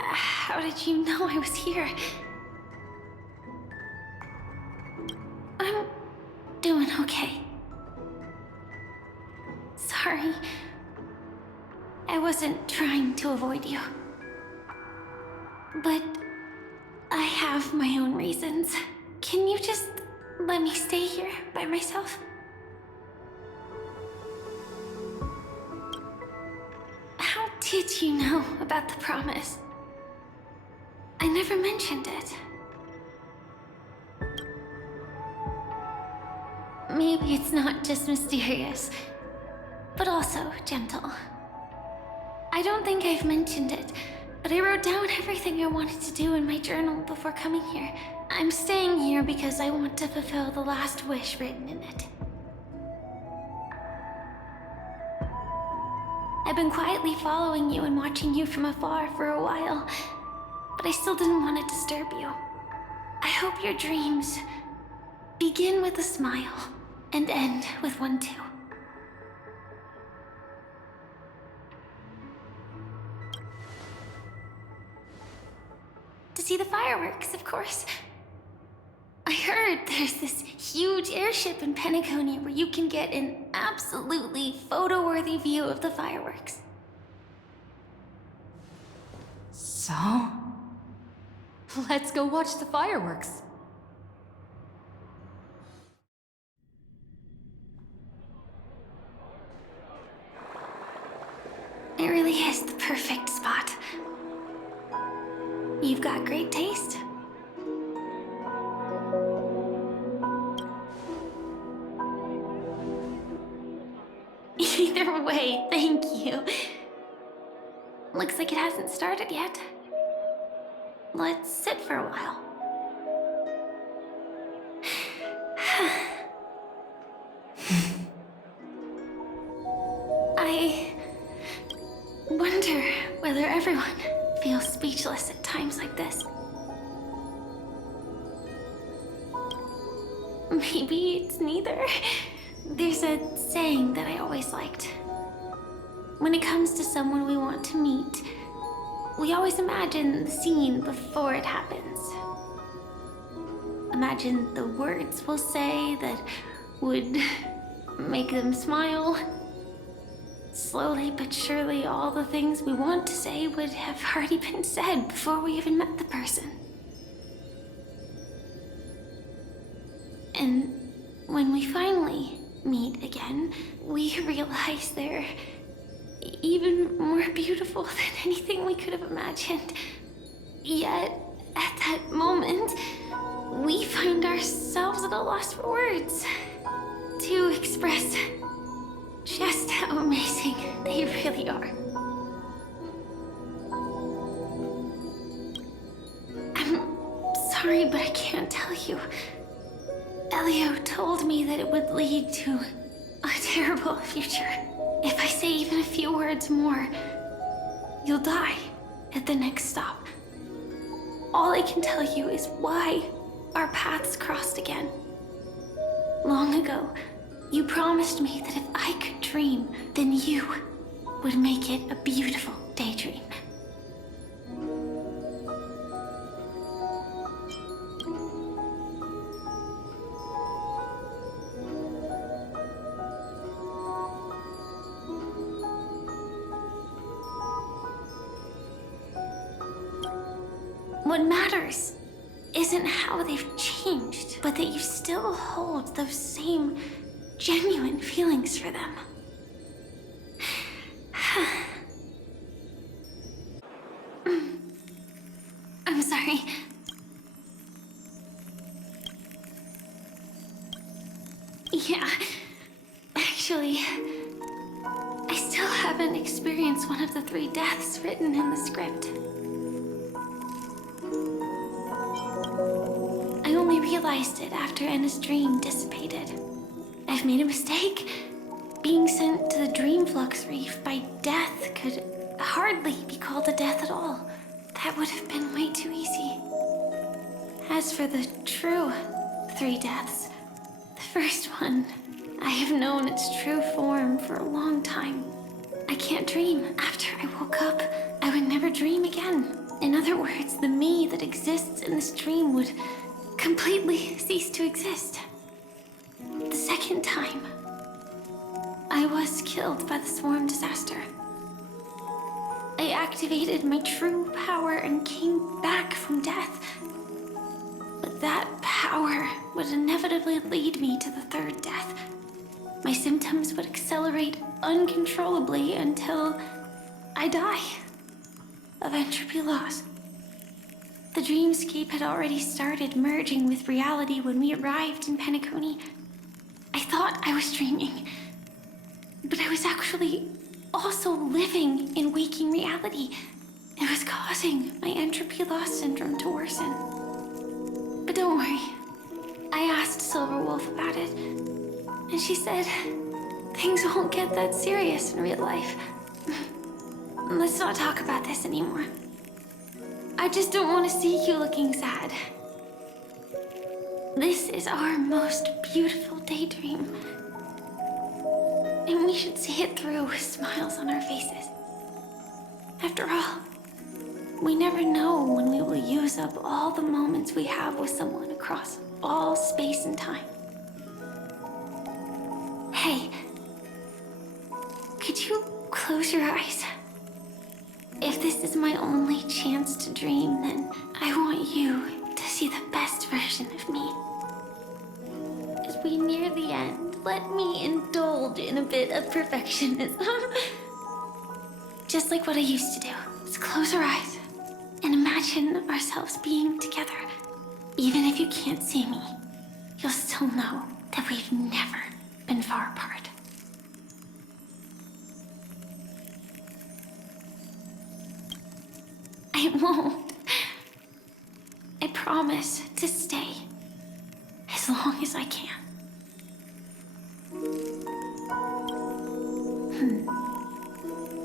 How did you know I was here? I'm doing okay. Sorry. I wasn't trying to avoid you. But I have my own reasons. Can you just let me stay here by myself? How did you know about the promise? I never mentioned it. Maybe it's not just mysterious, but also gentle. I don't think I've mentioned it, but I wrote down everything I wanted to do in my journal before coming here. I'm staying here because I want to fulfill the last wish written in it. I've been quietly following you and watching you from afar for a while, but I still didn't want to disturb you. I hope your dreams begin with a smile and end with one too. To see the fireworks, of course. I heard there's this huge airship in Penacony where you can get an absolutely photo-worthy view of the fireworks. So? Let's go watch the fireworks. It really is the perfect spot. You've got great taste. Either way, thank you. Looks like it hasn't started yet. Let's sit for a while. I wonder whether everyone feels speechless at times like this. Maybe it's neither. There's a saying that I always liked. When it comes to someone we want to meet, we always imagine the scene before it happens. Imagine the words we'll say that would make them smile. Slowly but surely, all the things we want to say would have already been said before we even met the person. And when we finally meet again, we realize they're even more beautiful than anything we could have imagined. Yet, at that moment, we find ourselves at a loss for words to express just how amazing they really are. I'm sorry, but I can't tell you. Elio told me that it would lead to a terrible future. If I say even a few words more, you'll die at the next stop. All I can tell you is why our paths crossed again. Long ago, you promised me that if I could dream, then you would make it a beautiful daydream. What matters isn't how they've changed, but that you still hold those same genuine feelings for them. I'm sorry. Yeah, actually, I still haven't experienced one of the 3 deaths written in the script. I only realized it after Anna's dream dissipated. I've made a mistake. Being sent to the Dream Flux Reef by death could hardly be called a death at all. That would have been way too easy. As for the true 3 deaths, the first one. I have known its true form for a long time. I can't dream. After I woke up, I would never dream again. In other words, the me that exists in this dream would completely cease to exist. The second time, I was killed by the swarm disaster. I activated my true power and came back from death. But that power would inevitably lead me to the third death. My symptoms would accelerate uncontrollably until I die of entropy loss. The dreamscape had already started merging with reality when we arrived in Penacony. I thought I was dreaming, but I was actually also living in waking reality. It was causing my entropy loss syndrome to worsen. But don't worry, I asked Silverwolf about it, and she said things won't get that serious in real life. Let's not talk about this anymore. I just don't want to see you looking sad. This is our most beautiful daydream, and we should see it through with smiles on our faces. After all, we never know when we will use up all the moments we have with someone across all space and time. Hey, could you close your eyes? If this is my only chance to dream, then I want you to see the best version of me. As we near the end, let me indulge in a bit of perfectionism. Just like what I used to do. Let's close our eyes and imagine ourselves being together. Even if you can't see me, you'll still know that we've never been far apart. I won't. I promise to stay as long as I can.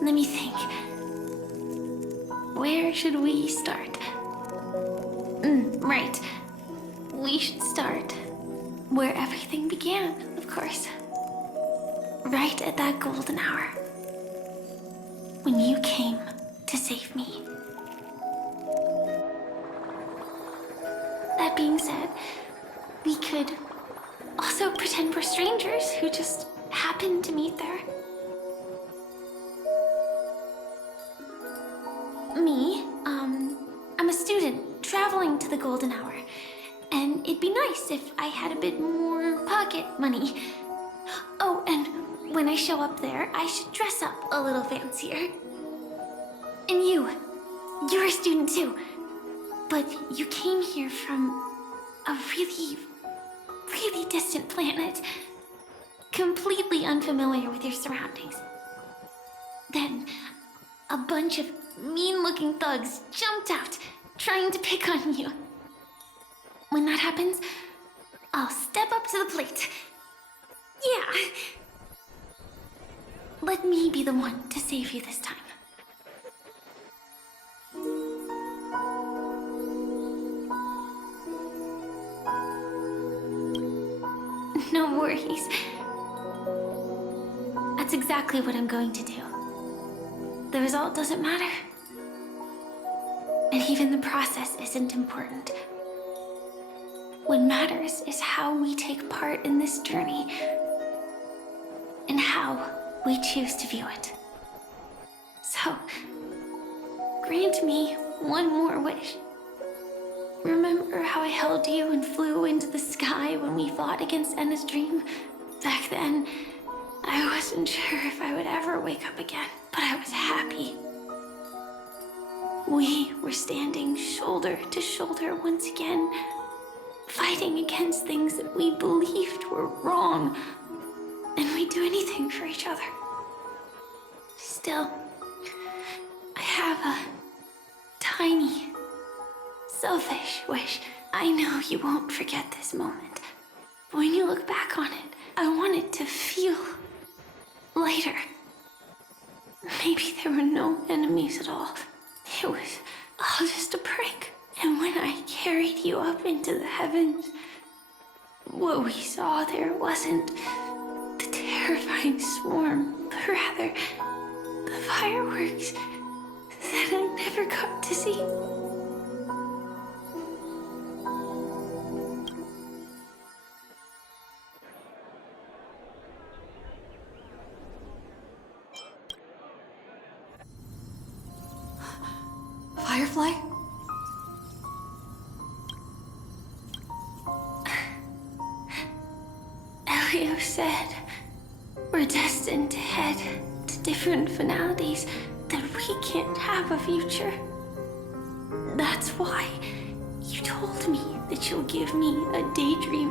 Let me think. Where should we start? Right. We should start where everything began, of course. Right at that golden hour. When you came to save me. That being said, we could also pretend we're strangers who just happened to meet there. Me, I'm a student traveling to the golden hour, and it'd be nice if I had a bit more pocket money. Oh, and when I show up there, I should dress up a little fancier. And you're a student too, but you came here from a really, really distant planet, completely unfamiliar with your surroundings. Then, a bunch of mean-looking thugs jumped out, trying to pick on you. When that happens, I'll step up to the plate. Yeah. Let me be the one to save you this time. No worries. That's exactly what I'm going to do. The result doesn't matter. And even the process isn't important. What matters is how we take part in this journey and how we choose to view it. So, grant me one more wish. Remember how I held you and flew into the sky when we fought against Enna's dream? Back then, I wasn't sure if I would ever wake up again, but I was happy. We were standing shoulder to shoulder once again, fighting against things that we believed were wrong, and we'd do anything for each other. Still, I have a tiny, selfish wish. I know you won't forget this moment, but when you look back on it, I want it to feel lighter. Maybe there were no enemies at all. It was all just a prank. And when I carried you up into the heavens, what we saw there wasn't the terrifying swarm, but rather the fireworks that I never got to see. Firefly? Elio said we're destined to head to different finalities, that we can't have a future. That's why you told me that you'll give me a daydream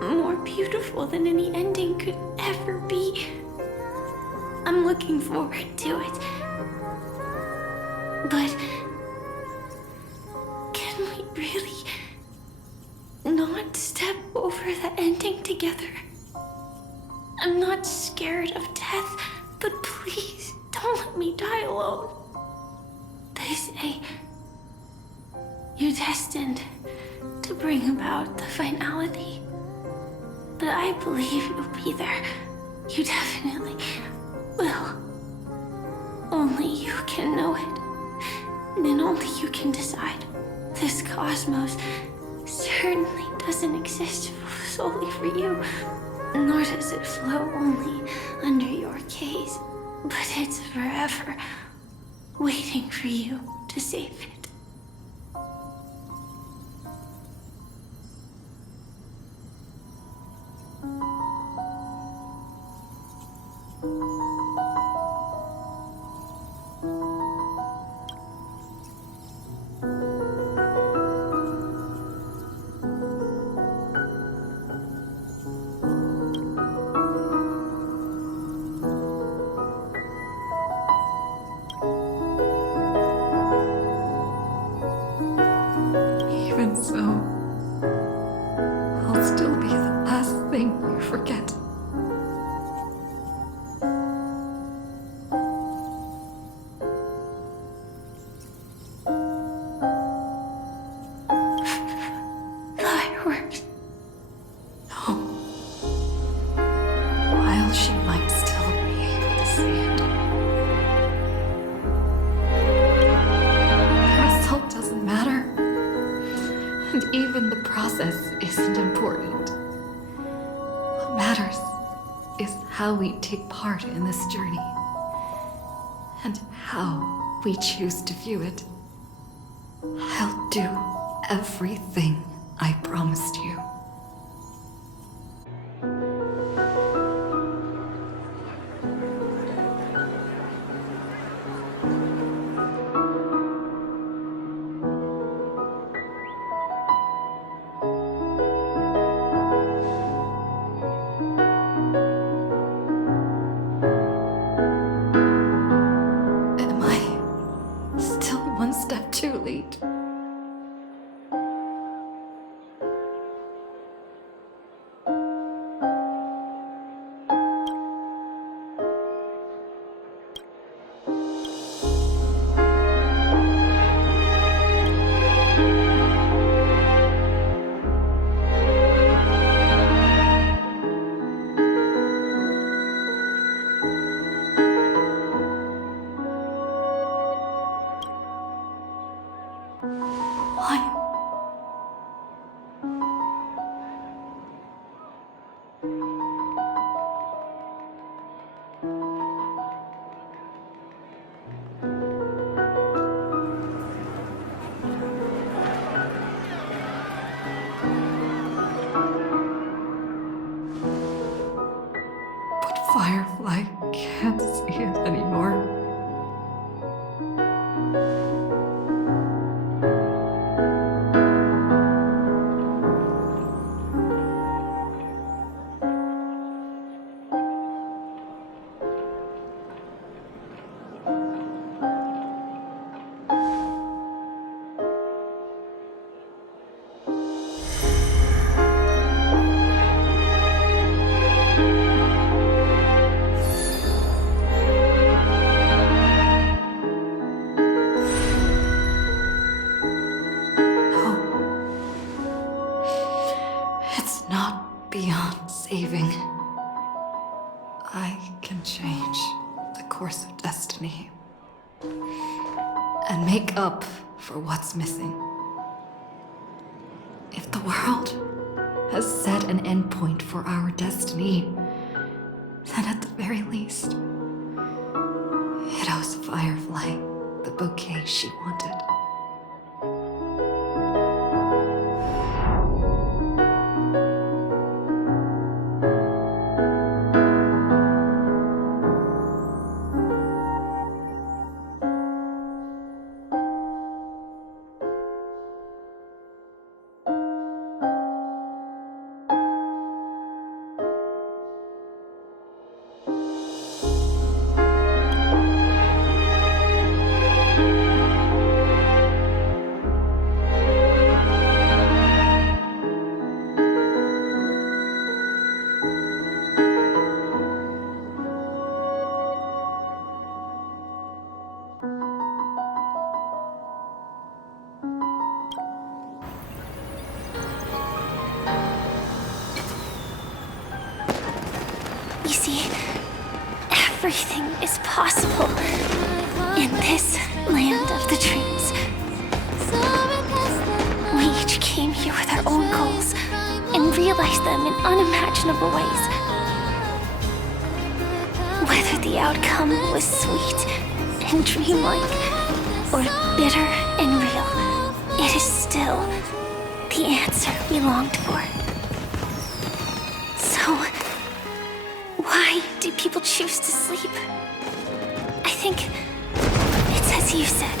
more beautiful than any ending could ever be. I'm looking forward to it. But can we really not step over the ending together? I'm not scared of death, but please don't let me die alone. They say you're destined to bring about the finality, but I believe you'll be there. You definitely will. Only you can know it. And only you can decide. This cosmos certainly doesn't exist solely for you, nor does it flow only under your gaze, but it's forever waiting for you to save it. Even so, I'll still be the last thing you forget. Fireworks. No. While she might still be able to see it, the result doesn't matter. And even the process isn't important. What matters is how we take part in this journey, and how we choose to view it. I'll do everything I promised you. Am I still one step too late? Why? But Firefly can't see it anymore. saving, I can change the course of destiny and make up for what's missing. If the world has set an endpoint for our destiny, then at the very least, it owes Firefly the bouquet she wanted. You see, everything is possible in this land of the dreams. We each came here with our own goals and realized them in unimaginable ways. Whether the outcome was sweet and dreamlike or bitter and real, it is still the answer we longed for. So, why do people choose to sleep? I think it's as you said.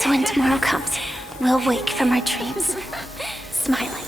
So when tomorrow comes, we'll wake from our dreams, smiling.